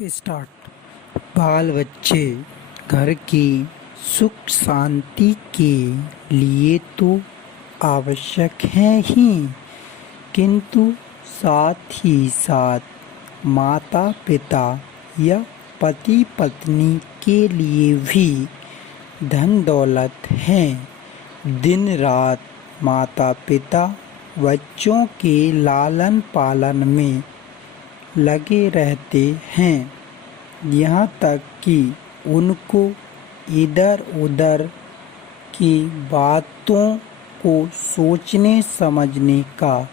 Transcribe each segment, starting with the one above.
Start. बाल बच्चे घर की सुख शांति के लिए तो आवश्यक हैं ही, किंतु साथ ही साथ माता पिता या पति पत्नी के लिए भी धन दौलत है। दिन रात माता पिता बच्चों के लालन पालन में लगे रहते हैं, यहाँ तक कि उनको इधर उधर की बातों को सोचने समझने का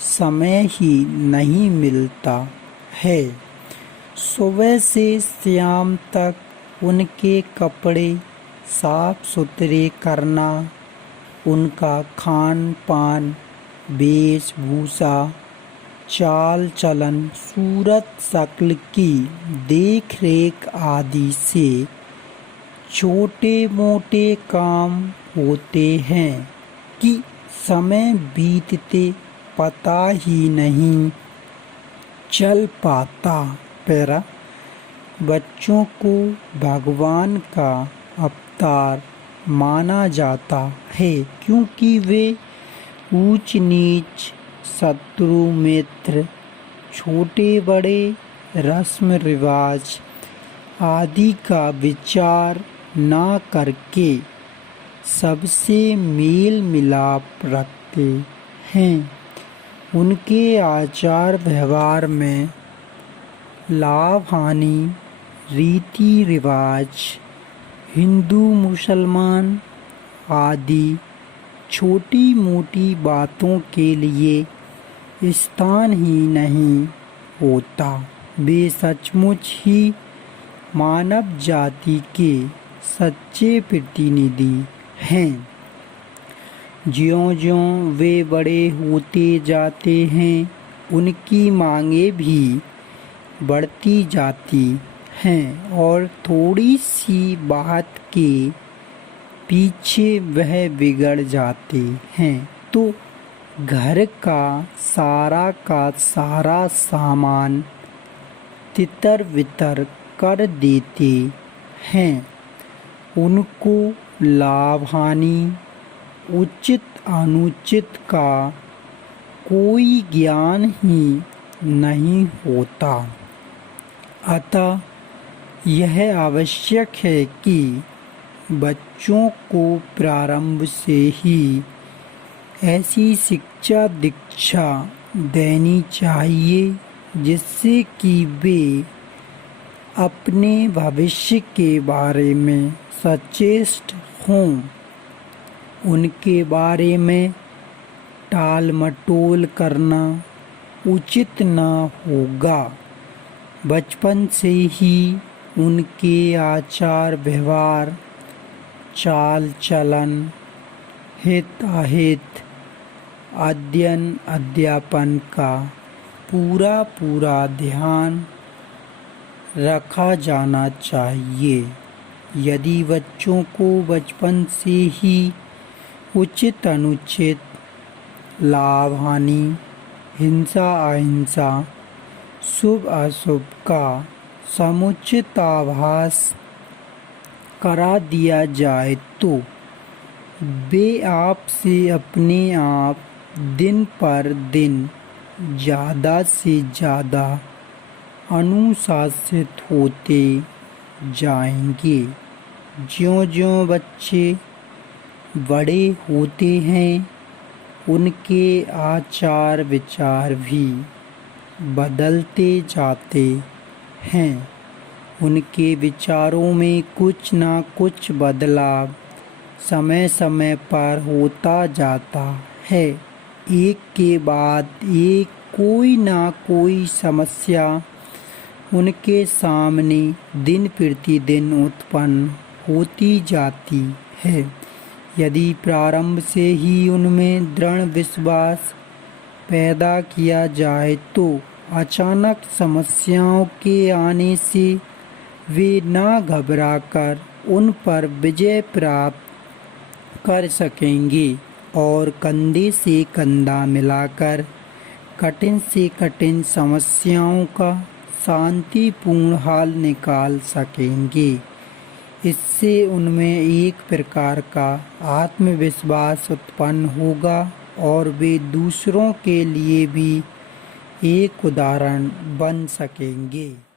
समय ही नहीं मिलता है। सुबह से शाम तक उनके कपड़े साफ सुथरे करना, उनका खान पान, वेशभूषा, चाल चलन, सूरत शक्ल की देख रेख आदि से छोटे मोटे काम होते हैं कि समय बीतते पता ही नहीं चल पाता। पर बच्चों को भगवान का अवतार माना जाता है, क्योंकि वे ऊंच नीच, शत्रु मित्र, छोटे बड़े, रस्म रिवाज आदि का विचार ना करके सबसे मेल मिलाप रखते हैं। उनके आचार व्यवहार में लाभ हानि, रीति रिवाज, हिंदू मुसलमान आदि छोटी मोटी बातों के लिए स्थान ही नहीं होता। वे सचमुच ही मानव जाति के सच्चे प्रतिनिधि हैं। ज्यों-ज्यों वे बड़े होते जाते हैं, उनकी मांगें भी बढ़ती जाती हैं और थोड़ी सी बात के पीछे वह बिगड़ जाते हैं तो घर का सारा सामान तितर बितर कर देते हैं। उनको लाभ हानि, उचित अनुचित का कोई ज्ञान ही नहीं होता। अतः यह आवश्यक है कि बच्चों को प्रारंभ से ही ऐसी शिक्षा दीक्षा देनी चाहिए जिससे कि वे अपने भविष्य के बारे में सचेत हों। उनके बारे में टाल मटोल करना उचित न होगा। बचपन से ही उनके आचार व्यवहार, चाल चलन, हित अहित, अध्ययन अध्यापन का पूरा ध्यान रखा जाना चाहिए। यदि बच्चों को बचपन से ही उचित अनुचित, लाभ हानि, हिंसा अहिंसा, शुभ अशुभ का समुचित आभास करा दिया जाए तो वे आप से अपने आप दिन पर दिन ज़्यादा से ज़्यादा अनुशासित होते जाएंगे। ज्यों-ज्यों बच्चे बड़े होते हैं, उनके आचार विचार भी बदलते जाते हैं। उनके विचारों में कुछ ना कुछ बदलाव समय समय पर होता जाता है। एक के बाद एक कोई ना कोई समस्या उनके सामने दिन प्रतिदिन उत्पन्न होती जाती है। यदि प्रारंभ से ही उनमें दृढ़ विश्वास पैदा किया जाए तो अचानक समस्याओं के आने से वे ना घबराकर उन पर विजय प्राप्त कर सकेंगे और कंधे से कंधा मिलाकर कठिन से कठिन समस्याओं का शांतिपूर्ण हल निकाल सकेंगे। इससे उनमें एक प्रकार का आत्मविश्वास उत्पन्न होगा और वे दूसरों के लिए भी एक उदाहरण बन सकेंगे।